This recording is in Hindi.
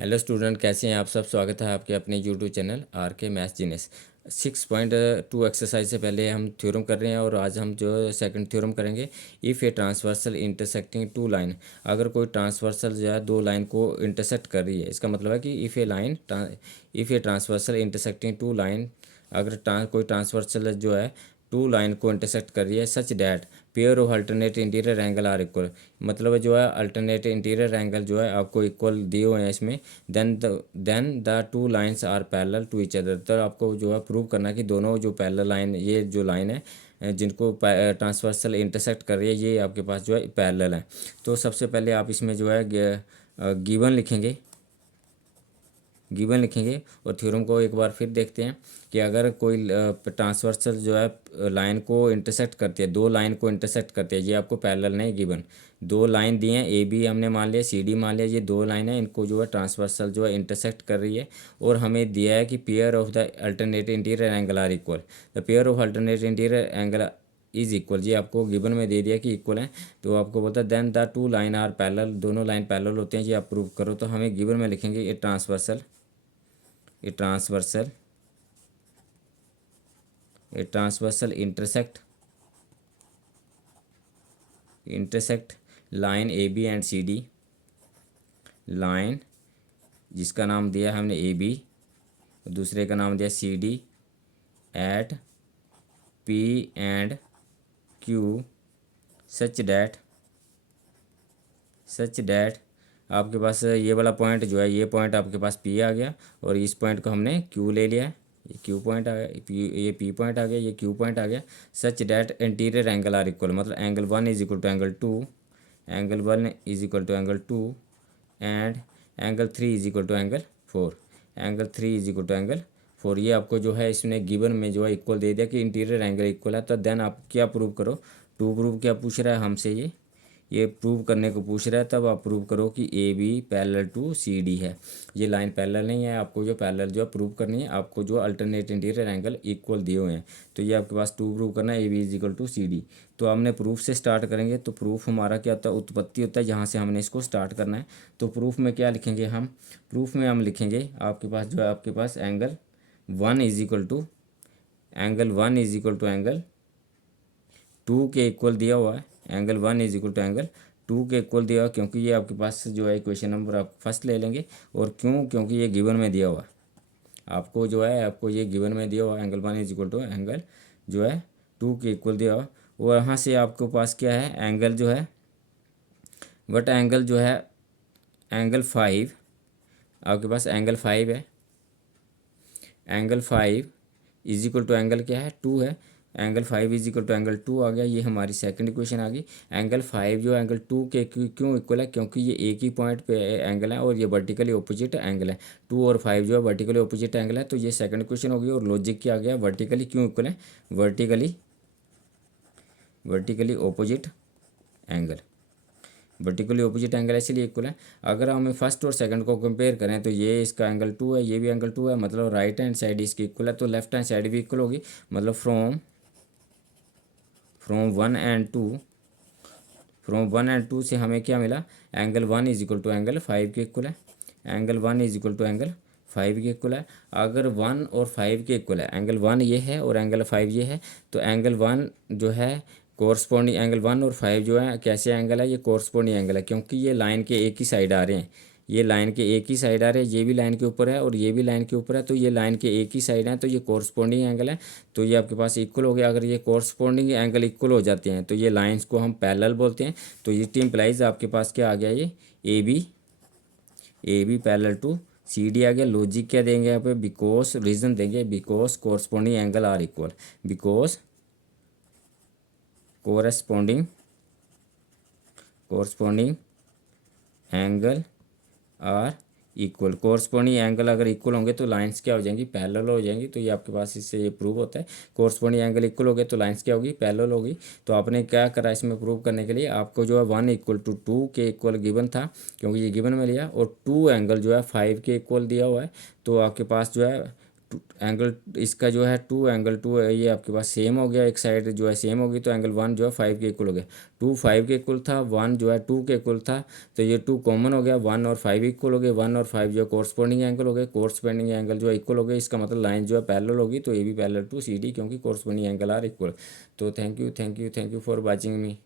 हेलो स्टूडेंट, कैसे हैं आप सब। स्वागत है आपके अपने यूट्यूब चैनल आर के मैथ्स जीनियस। 6.2 एक्सरसाइज से पहले हम थ्योरम कर रहे हैं और आज हम जो सेकंड थ्योरम करेंगे। If a transversal intersecting two line, अगर कोई ट्रांसवर्सल जो है दो लाइन को इंटरसेक्ट कर रही है, इसका मतलब है कि if a transversal intersecting two line, अगर कोई ट्रांसवर्सल जो है टू लाइन को इंटरसेक्ट कर रही है, such that pair of alternate interior angle are equal, मतलब जो है अल्टरनेट इंटीरियर एंगल जो है आपको इक्वल दिए हुए हैं इसमें। Then the two lines are parallel to each other, तो आपको जो है प्रूव करना कि दोनों जो पैरेलल लाइन, ये जो लाइन है जिनको ट्रांसवर्सल इंटरसेक्ट कर रही है, ये आपके पास जो है पैरेलल है। तो सबसे पहले आप इसमें जो है गिवन लिखेंगे और थ्योरम को एक बार फिर देखते हैं कि अगर कोई ट्रांसवर्सल जो है लाइन को इंटरसेक्ट करती है, दो लाइन को इंटरसेक्ट करती है, ये आपको पैरेलल नहीं गिवन, दो लाइन दी हैं, ए बी हमने मान लिया, सी डी मान लिया, ये दो लाइन है, इनको जो है ट्रांसवर्सल जो है इंटरसेक्ट कर रही है। और हमें दिया है कि pair of the alternate interior angle are equal, the pair of alternate interior angle is equal, ये आपको गिवन में दे दिया कि इक्वल है। तो आपको बोलता है then the two line are parallel, दोनों लाइन पैरेलल होते हैं, ये आप प्रूव करो। तो हमें गिवन में लिखेंगे ये transversal a transversal intersect line AB and CD, line जिसका नाम दिया हमने AB, दूसरे का नाम दिया CD, at P and Q such that आपके पास ये वाला पॉइंट जो है, ये पॉइंट आपके पास P आ गया और इस पॉइंट को हमने Q ले लिया है, ये Q पॉइंट आ गया, ये P पॉइंट आ गया, ये Q पॉइंट आ गया। Such that interior angle are equal, मतलब angle 1 is equal to angle 2, angle 1 is equal to angle 2 and angle 3 is equal to angle 4, angle 3 is equal to angle 4। ये आपको जो है इसने गिवन में जो है इक्वल दे दिया कि इंटीरियर एंगल इक्वल है। तो देन आप क्या प्रूव करो, टू प्रूव क्या पूछ रहा है हमसे, ये प्रूव करने को पूछ रहा है। तब आप प्रूव करो कि A B parallel to C D है, ये लाइन पैरेलल नहीं है, आपको जो पैरेलल जो है प्रूव करनी है, आपको जो अल्टरनेट इंटीरियर एंगल इक्वल दिए हुए हैं। तो ये आपके पास टू प्रूव करना है, A B is equal to C D. तो हमने प्रूफ से स्टार्ट करेंगे, तो प्रूफ हमारा क्या होता है, उत्पत्ति होता है, जहाँ से हमने इसको स्टार्ट करना है। तो प्रूफ में क्या लिखेंगे हम, प्रूफ में हम लिखेंगे आपके पास जो है, आपके पास angle 1 is equal to angle 2 के इक्वल दिया हुआ है, angle 1 is equal to angle 2 के इक्वल दिया हुआ, क्योंकि ये आपके पास जो है इक्वेशन नंबर आप फर्स्ट ले लेंगे। और क्यों, क्योंकि ये गिवन में दिया हुआ है, आपको जो है आपको ये गिवन में दिया हुआ है, angle 1 is equal to angle जो है 2 के इक्वल दिया हुआ। और यहाँ से आपके पास क्या है, एंगल जो है बट एंगल जो है एंगल 5, आपके पास एंगल 5 है, angle 5 is equal to angle क्या है, 2 है, angle 5 is equal to angle 2 आ गया। ये हमारी सेकंड इक्वेशन आ गई। एंगल 5 जो एंगल 2 के क्यों इक्वल है, क्योंकि ये एक ही पॉइंट पे एंगल है और ये वर्टिकली ऑपोजिट एंगल है। 2 और 5 जो है वर्टिकली ऑपोजिट एंगल है, तो ये सेकंड इक्वेशन होगी। और लॉजिक क्या आ गया, वर्टिकली क्यों इक्वल है, vertically opposite angle, vertically opposite angle इसलिए इक्वल है। अगर हमें फर्स्ट और सेकंड को कंपेयर करें, तो ये इसका एंगल 2 है, ये भी एंगल 2 है, मतलब राइट हैंड साइड इसकी इक्वल है, तो लेफ्ट हैंड साइड भी इक्वल होगी। मतलब फ्रॉम 1 एंड 2 से हमें क्या मिला, angle 1 is equal to angle 5 के इक्वल है, angle 1 is equal to angle 5 के इक्वल है। अगर 1 और 5 के इक्वल है, एंगल 1 ये है और एंगल 5 ये है, तो एंगल 1 जो है कोरस्पॉन्डिंग, एंगल 1 और 5 जो है कैसे एंगल है, ये कोरस्पॉन्डिंग एंगल है, क्योंकि ये लाइन के एक ही साइड आ रहे हैं, ये लाइन के एक ही साइड आ रहे हैं, ये भी लाइन के ऊपर है और ये भी लाइन के ऊपर है, तो ये लाइन के एक ही साइड है, तो ये कोरस्पॉन्डिंग एंगल है। तो ये आपके पास इक्वल हो गया। अगर ये कोरस्पॉन्डिंग एंगल इक्वल हो जाते हैं, तो ये लाइंस को हम पैरेलल बोलते हैं। तो ये इम्प्लाइज आपके पास क्या आ गया, ये A B parallel to C D आ गया। लॉजिक क्या देंगे यहाँ पे, बिकॉज, रीजन देंगे because corresponding angle are equal, because corresponding angle are equal. Corresponding angle अगर इक्वल होंगे तो लाइंस क्या हो जाएंगी, पैरेलल हो जाएंगी। तो ये आपके पास इससे ये प्रूव होता है, कोरस्पॉन्डिंग एंगल इक्वल हो गए तो लाइंस क्या होगी, पैरेलल होगी। तो आपने क्या करा इसमें प्रूव करने के लिए, आपको जो है 1 इक्वल टू 2 के इक्वल गिवन था, क्योंकि ये गिवन में लिया, और 2 एंगल जो है 5 के इक्वल दिया हुआ है। तो आपके पास जो है एंगल इसका जो है टू, एंगल टू है ये आपके पास सेम हो गया, एक साइड जो है सेम होगी तो एंगल वन जो है 5 के इक्वल हो गया। 2 5 के इक्वल था, 1 जो है 2 के इक्वल था, तो ये 2 कॉमन हो गया, 1 और 5 इक्वल हो गए, 1 और 5 जो है कोरस्पॉन्डिंग एंगल हो गए, कोरस्पॉन्डिंग एंगल जो है इक्वल हो गए, इसका मतलब लाइन जो है पैरेलल होगी, तो A B parallel to C D, क्योंकि कोरस्पॉन्डिंग एंगल आर इक्वल। तो thank you for watching me.